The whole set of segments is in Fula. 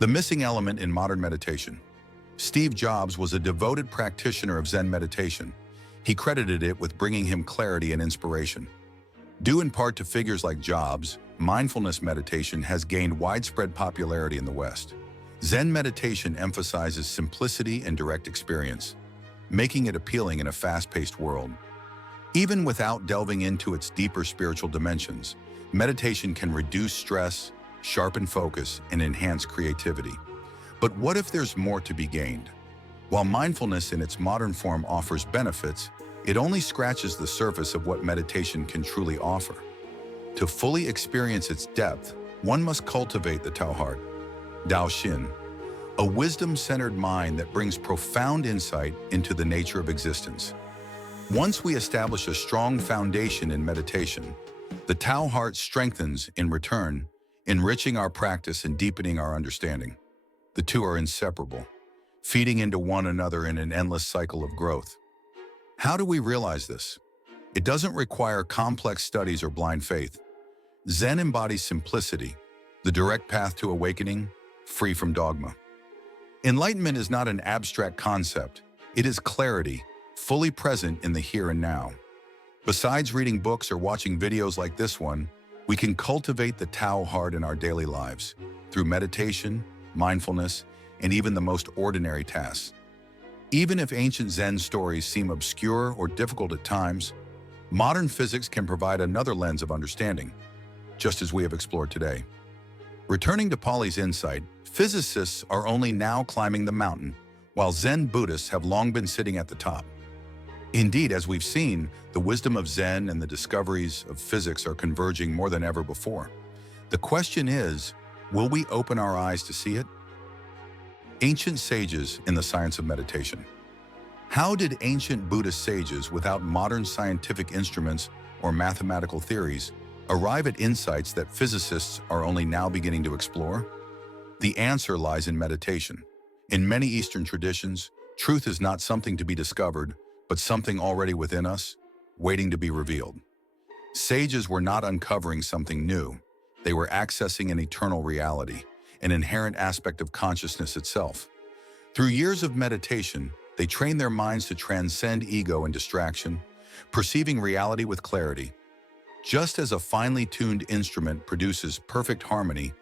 The missing element in modern meditation. Steve Jobs was a devoted practitioner of Zen meditation. He credited it with bringing him clarity and inspiration. Due in part to figures like Jobs, mindfulness meditation has gained widespread popularity in the West. Zen meditation emphasizes simplicity and direct experience, making it appealing in a fast-paced world. Even without delving into its deeper spiritual dimensions, meditation can reduce stress, sharpen focus, and enhance creativity. But what if there's more to be gained? While mindfulness in its modern form offers benefits, it only scratches the surface of what meditation can truly offer. To fully experience its depth, one must cultivate the Tao-heart, Daoxin, a wisdom-centered mind that brings profound insight into the nature of existence. Once we establish a strong foundation in meditation, the Tao-heart strengthens in return, enriching our practice and deepening our understanding. The two are inseparable, feeding into one another in an endless cycle of growth. How do we realize this? It doesn't require complex studies or blind faith. Zen embodies simplicity, the direct path to awakening, free from dogma. Enlightenment is not an abstract concept. It is clarity, fully present in the here and now. Besides reading books or watching videos like this one, we can cultivate the Tao-heart in our daily lives through meditation, mindfulness, and even the most ordinary tasks. Even if ancient Zen stories seem obscure or difficult at times, modern physics can provide another lens of understanding, just as we have explored today. Returning to Pauli's insight, physicists are only now climbing the mountain, while Zen Buddhists have long been sitting at the top. Indeed, as we've seen, the wisdom of Zen and the discoveries of physics are converging more than ever before. The question is, will we open our eyes to see it? Ancient sages in the science of meditation. How did ancient Buddhist sages, without modern scientific instruments or mathematical theories, arrive at insights that physicists are only now beginning to explore? The answer lies in meditation. In many Eastern traditions, truth is not something to be discovered, but something already within us, waiting to be revealed. Sages were not uncovering something new. They were accessing an eternal reality, an inherent aspect of consciousness itself. Through years of meditation, they trained their minds to transcend ego and distraction, perceiving reality with clarity. Just as a finely tuned instrument produces perfect harmony,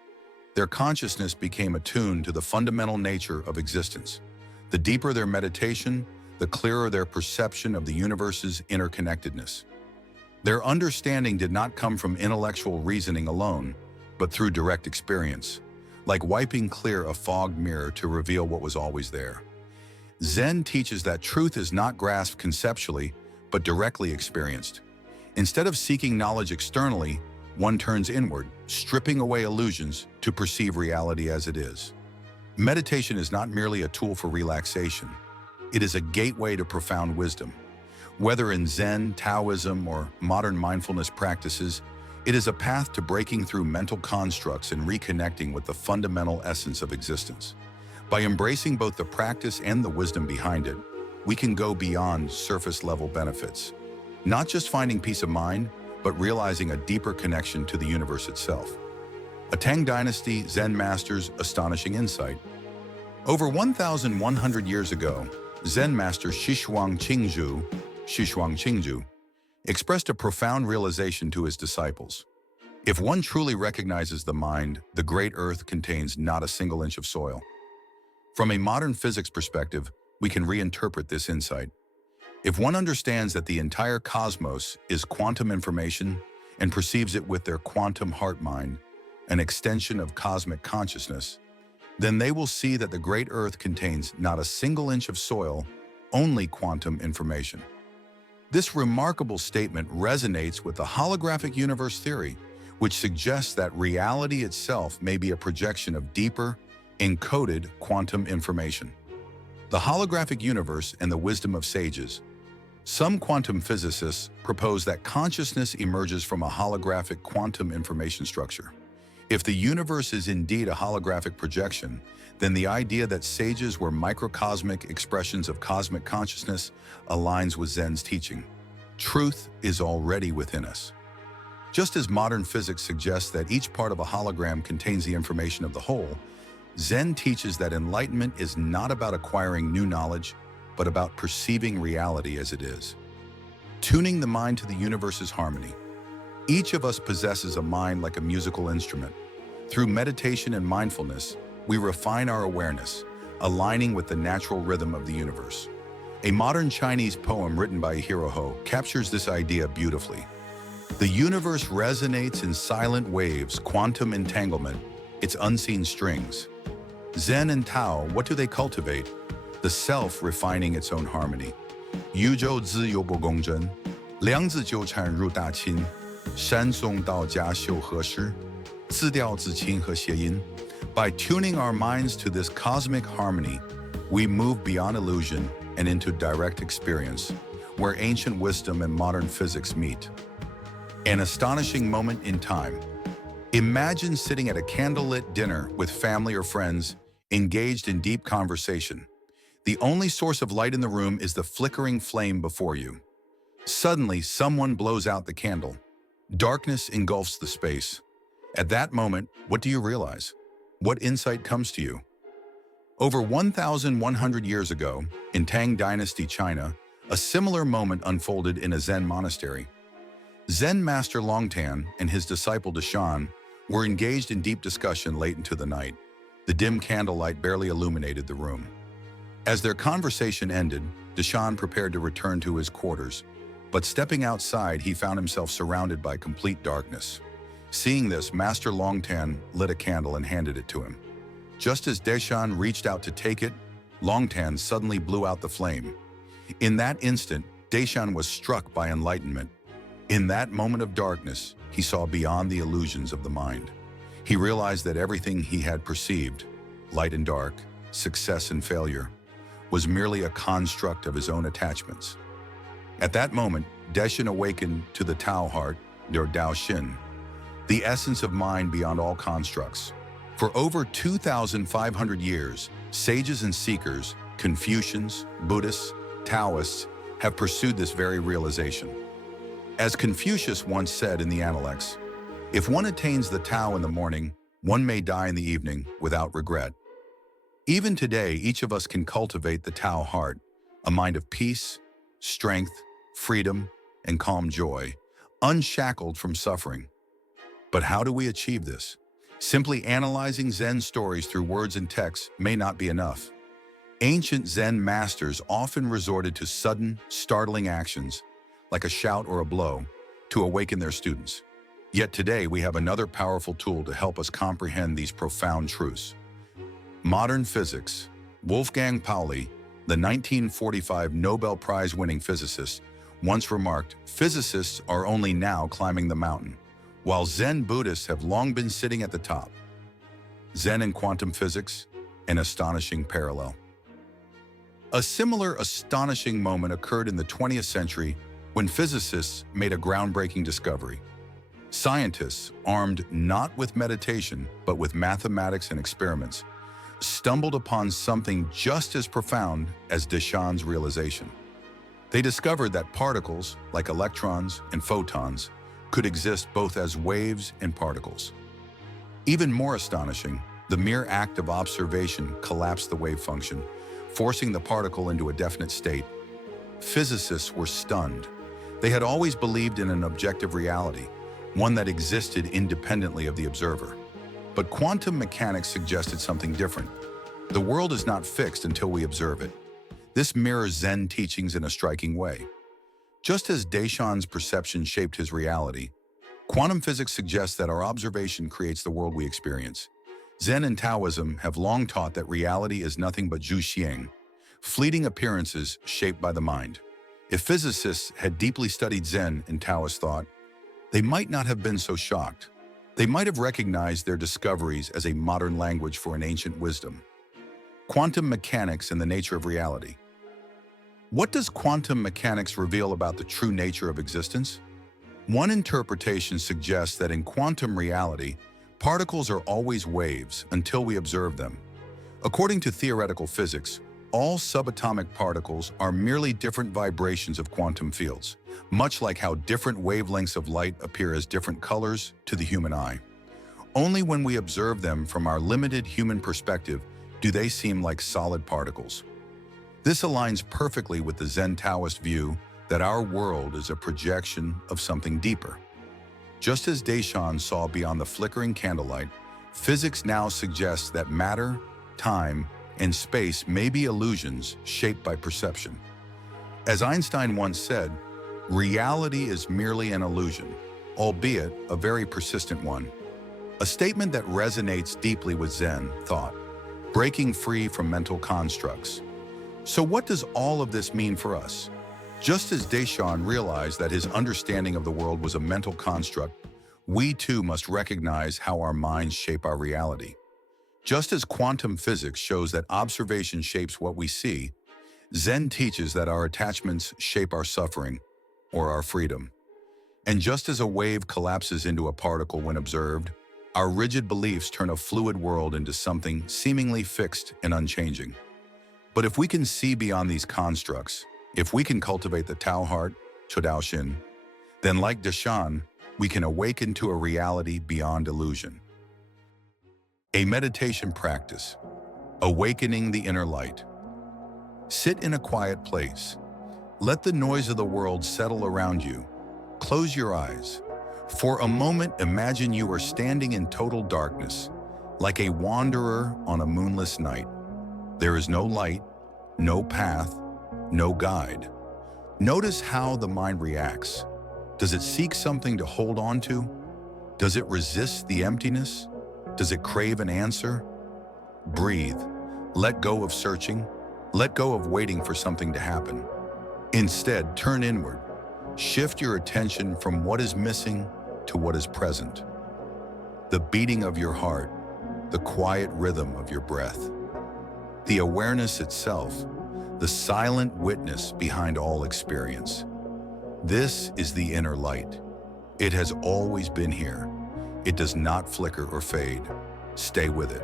their consciousness became attuned to the fundamental nature of existence. The deeper their meditation, the clearer their perception of the universe's interconnectedness. Their understanding did not come from intellectual reasoning alone, but through direct experience, like wiping clear a fogged mirror to reveal what was always there. Zen teaches that truth is not grasped conceptually, but directly experienced. Instead of seeking knowledge externally, one turns inward, stripping away illusions to perceive reality as it is. Meditation is not merely a tool for relaxation. It is a gateway to profound wisdom. Whether in Zen, Taoism, or modern mindfulness practices, it is a path to breaking through mental constructs and reconnecting with the fundamental essence of existence. By embracing both the practice and the wisdom behind it, we can go beyond surface-level benefits, not just finding peace of mind, but realizing a deeper connection to the universe itself. A Tang Dynasty Zen Masters' astonishing insight. Over 1,100 years ago, Zen master Shishuang Qingzhu expressed a profound realization to his disciples. If one truly recognizes the mind, the great earth contains not a single inch of soil. From a modern physics perspective, we can reinterpret this insight. If one understands that the entire cosmos is quantum information and perceives it with their quantum heart mind, an extension of cosmic consciousness, then they will see that the great earth contains not a single inch of soil, only quantum information. This remarkable statement resonates with the holographic universe theory, which suggests that reality itself may be a projection of deeper, encoded quantum information. The holographic universe and the wisdom of sages. Some quantum physicists propose that consciousness emerges from a holographic quantum information structure. If the universe is indeed a holographic projection, then the idea that sages were microcosmic expressions of cosmic consciousness aligns with Zen's teaching. Truth is already within us. Just as modern physics suggests that each part of a hologram contains the information of the whole, Zen teaches that enlightenment is not about acquiring new knowledge, but about perceiving reality as it is. Tuning the mind to the universe's harmony. Each of us possesses a mind like a musical instrument. Through meditation and mindfulness, we refine our awareness, aligning with the natural rhythm of the universe. A modern Chinese poem written by Hiroho captures this idea beautifully. The universe resonates in silent waves, quantum entanglement, its unseen strings. Zen and Tao, what do they cultivate? The self refining its own harmony. 宇宙自由不共振，量子纠缠入大清，山颂道家修和诗，自调自清和谐音。By tuning our minds to this cosmic harmony, we move beyond illusion and into direct experience, where ancient wisdom and modern physics meet. An astonishing moment in time. Imagine sitting at a candlelit dinner with family or friends, engaged in deep conversation. The only source of light in the room is the flickering flame before you. Suddenly, someone blows out the candle. Darkness engulfs the space. At that moment, what do you realize? What insight comes to you? Over 1,100 years ago, in Tang Dynasty, China, a similar moment unfolded in a Zen monastery. Zen master Longtan and his disciple Deshan were engaged in deep discussion late into the night. The dim candlelight barely illuminated the room. As their conversation ended, Deshan prepared to return to his quarters, but stepping outside, he found himself surrounded by complete darkness. Seeing this, Master Longtan lit a candle and handed it to him. Just as Deshan reached out to take it, Longtan suddenly blew out the flame. In that instant, Deshan was struck by enlightenment. In that moment of darkness, he saw beyond the illusions of the mind. He realized that everything he had perceived, light and dark, success and failure, was merely a construct of his own attachments. At that moment, Deshan awakened to the Tao-heart, or Daoxin, the essence of mind beyond all constructs. For over 2,500 years, sages and seekers, Confucians, Buddhists, Taoists, have pursued this very realization. As Confucius once said in the Analects, if one attains the Tao in the morning, one may die in the evening without regret. Even today, each of us can cultivate the Tao-heart, a mind of peace, strength, freedom, and calm joy, unshackled from suffering. But how do we achieve this? Simply analyzing Zen stories through words and texts may not be enough. Ancient Zen masters often resorted to sudden, startling actions, like a shout or a blow, to awaken their students. Yet today we have another powerful tool to help us comprehend these profound truths. Modern physics. Wolfgang Pauli, the 1945 Nobel Prize-winning physicist, once remarked, physicists are only now climbing the mountain, while Zen Buddhists have long been sitting at the top. Zen and quantum physics, an astonishing parallel. A similar astonishing moment occurred in the 20th century when physicists made a groundbreaking discovery. Scientists, armed not with meditation, but with mathematics and experiments, stumbled upon something just as profound as Deshan's realization. They discovered that particles, like electrons and photons, could exist both as waves and particles. Even more astonishing, the mere act of observation collapsed the wave function, forcing the particle into a definite state. Physicists were stunned. They had always believed in an objective reality, one that existed independently of the observer. But quantum mechanics suggested something different. The world is not fixed until we observe it. This mirrors Zen teachings in a striking way. Just as Deshan's perception shaped his reality, quantum physics suggests that our observation creates the world we experience. Zen and Taoism have long taught that reality is nothing but zhuxiang, fleeting appearances shaped by the mind. If physicists had deeply studied Zen and Taoist thought, they might not have been so shocked. They might have recognized their discoveries as a modern language for an ancient wisdom. Quantum mechanics and the nature of reality. What does quantum mechanics reveal about the true nature of existence? One interpretation suggests that in quantum reality, particles are always waves until we observe them. According to theoretical physics, all subatomic particles are merely different vibrations of quantum fields, much like how different wavelengths of light appear as different colors to the human eye. Only when we observe them from our limited human perspective do they seem like solid particles. This aligns perfectly with the Zen Taoist view that our world is a projection of something deeper. Just as Deshan saw beyond the flickering candlelight, physics now suggests that matter, time, and space may be illusions shaped by perception. As Einstein once said, reality is merely an illusion, albeit a very persistent one. A statement that resonates deeply with Zen thought, breaking free from mental constructs. So what does all of this mean for us? Just as Deshan realized that his understanding of the world was a mental construct, we too must recognize how our minds shape our reality. Just as quantum physics shows that observation shapes what we see, Zen teaches that our attachments shape our suffering or our freedom. And just as a wave collapses into a particle when observed, our rigid beliefs turn a fluid world into something seemingly fixed and unchanging. But if we can see beyond these constructs, if we can cultivate the Tao-heart, then like Deshan, we can awaken to a reality beyond illusion. A meditation practice, awakening the inner light. Sit in a quiet place. Let the noise of the world settle around you. Close your eyes. For a moment, imagine you are standing in total darkness, like a wanderer on a moonless night. There is no light, no path, no guide. Notice how the mind reacts. Does it seek something to hold on to? Does it resist the emptiness? Does it crave an answer? Breathe. Let go of searching. Let go of waiting for something to happen. Instead, turn inward. Shift your attention from what is missing to what is present. The beating of your heart, the quiet rhythm of your breath. The awareness itself, the silent witness behind all experience. This is the inner light. It has always been here. It does not flicker or fade. Stay with it.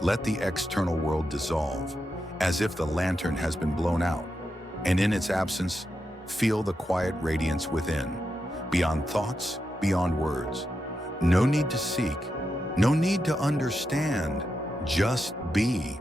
Let the external world dissolve, as if the lantern has been blown out. And in its absence, feel the quiet radiance within, beyond thoughts, beyond words. No need to seek, no need to understand, just be.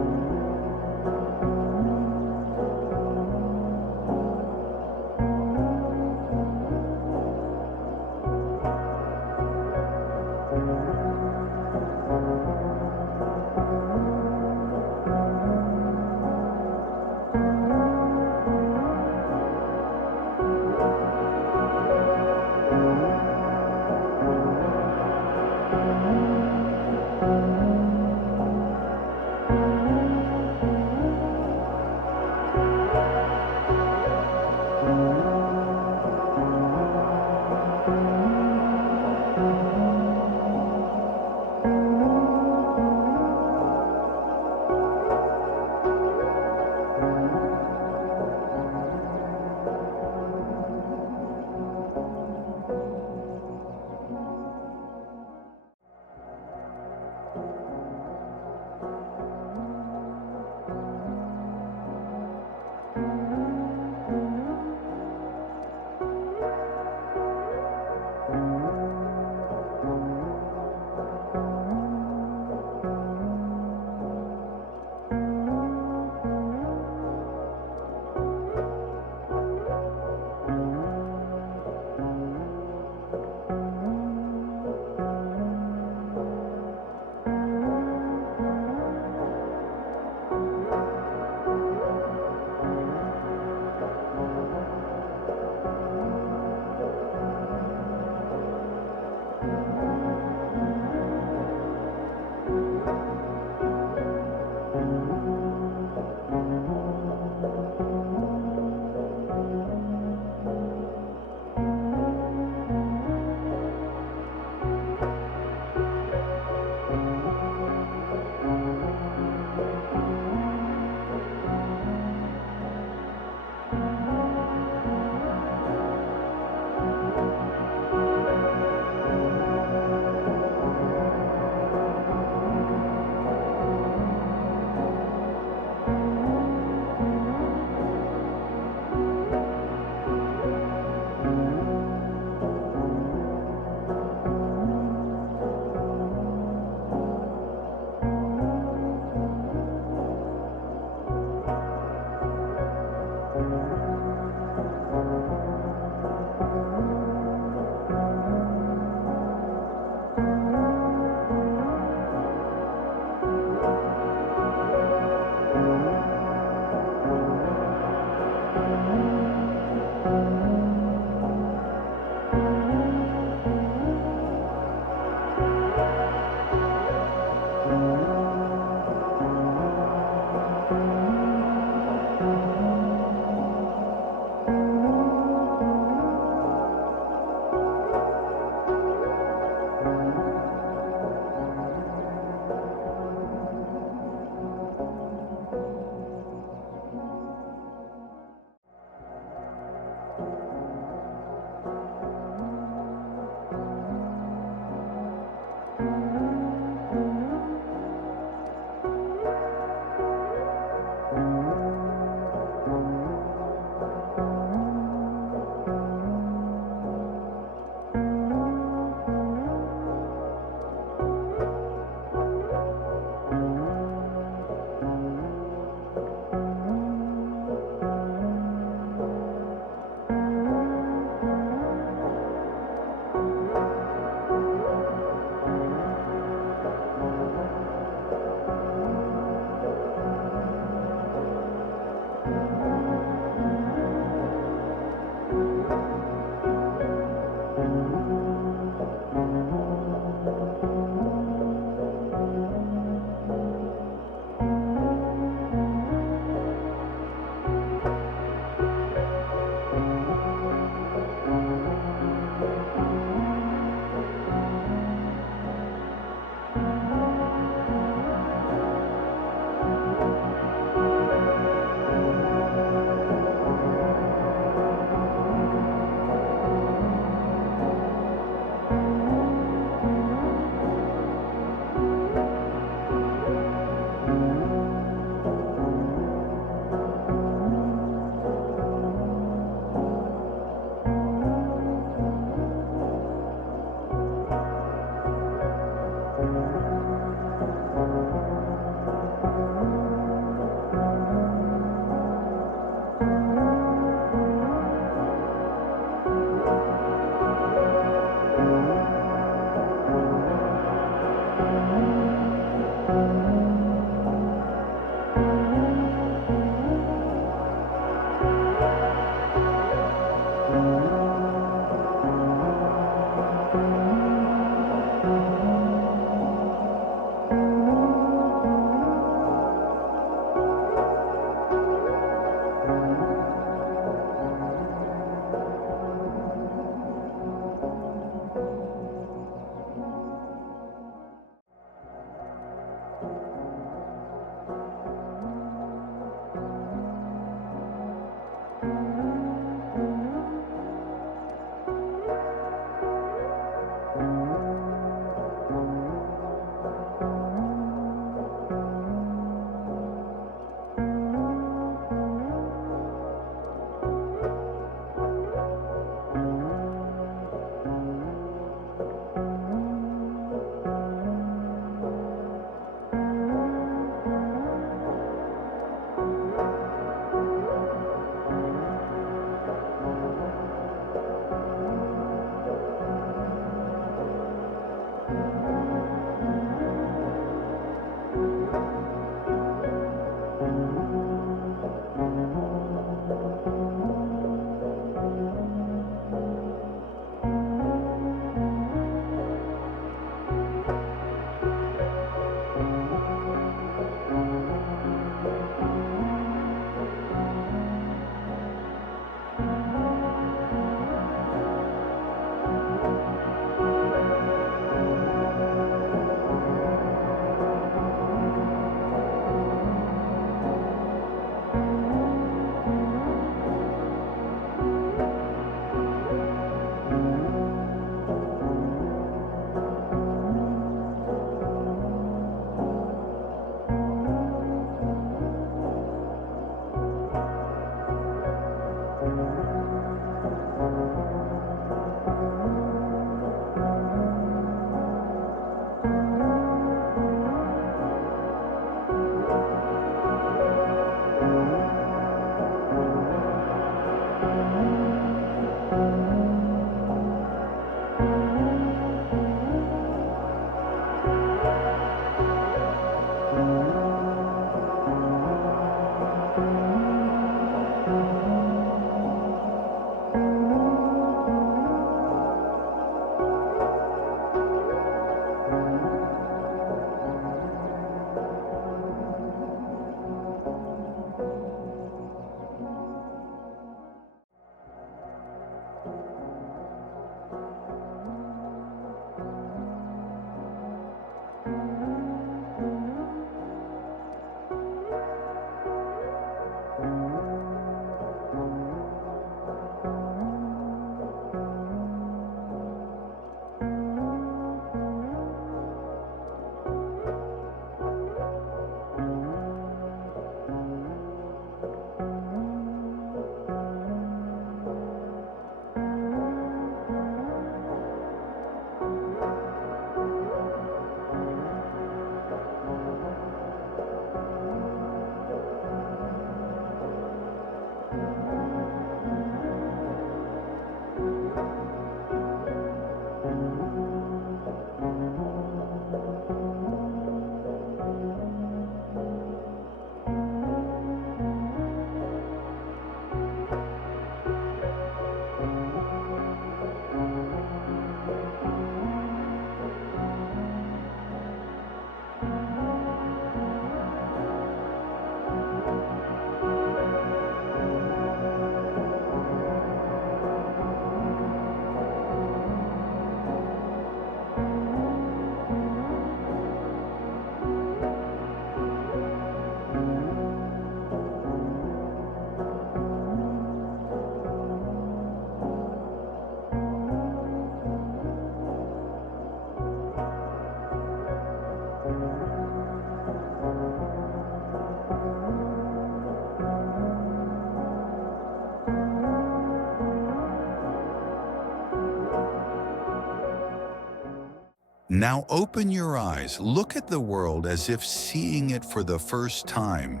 Now open your eyes, look at the world as if seeing it for the first time.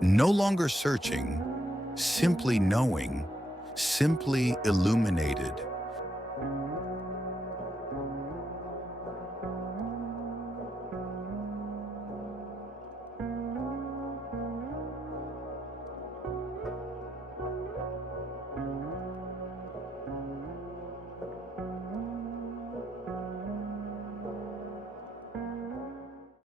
No longer searching, simply knowing, simply illuminated.